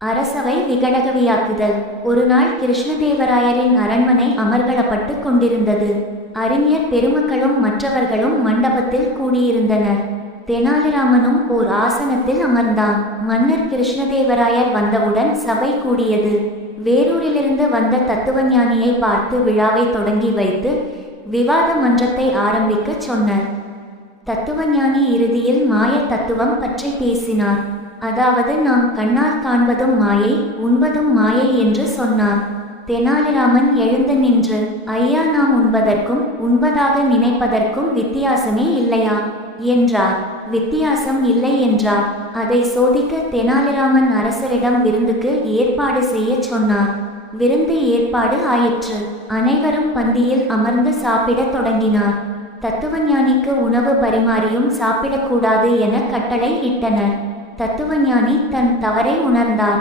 அரசவை விகடகவியாக்குதல். ஒரு நாள் கிருஷ்ணதேவராயரின் அரண்மனை அமர்களப்பட்டு கொண்டிருந்தது. அறிஞர் பெருமக்களும் மற்றவர்களும் மண்டபத்தில் கூடியிருந்தனர். தெனாலிராமனும் ஓர் ஆசனத்தில் அமர்ந்தான். மன்னர் கிருஷ்ணதேவராயர் வந்தவுடன் சபை கூடியது. வேறூரிலிருந்து வந்த தத்துவஞானியை பார்த்து விழாவை தொடங்கி வைத்து விவாத மன்றத்தை ஆரம்பிக்கச் சொன்னார். தத்துவஞானி இறுதியில் மாய தத்துவம் பற்றி பேசினார். அதாவது நாம் கண்ணால் காண்பதும் மாயை, உண்பதும் மாயை என்று சொன்னார். தெனாலிராமன் எழுந்து நின்று, ஐயா, நாம் உண்பதற்கும் உண்பதாக நினைப்பதற்கும் வித்தியாசமே இல்லையா என்றார். வித்தியாசம் இல்லை என்றார். அதை சோதிக்க தெனாலிராமன் அரசரிடம் விருந்துக்கு ஏற்பாடு செய்ய சொன்னார். விருந்து ஏற்பாடு ஆயிற்று. அனைவரும் பந்தியில் அமர்ந்து சாப்பிடத் தொடங்கினார். தத்துவஞானிக்கு உணவு பரிமாறியும் சாப்பிடக்கூடாது என கட்டளை இட்டனர். தத்துவஞானி தன் தவறை உணர்ந்தார்.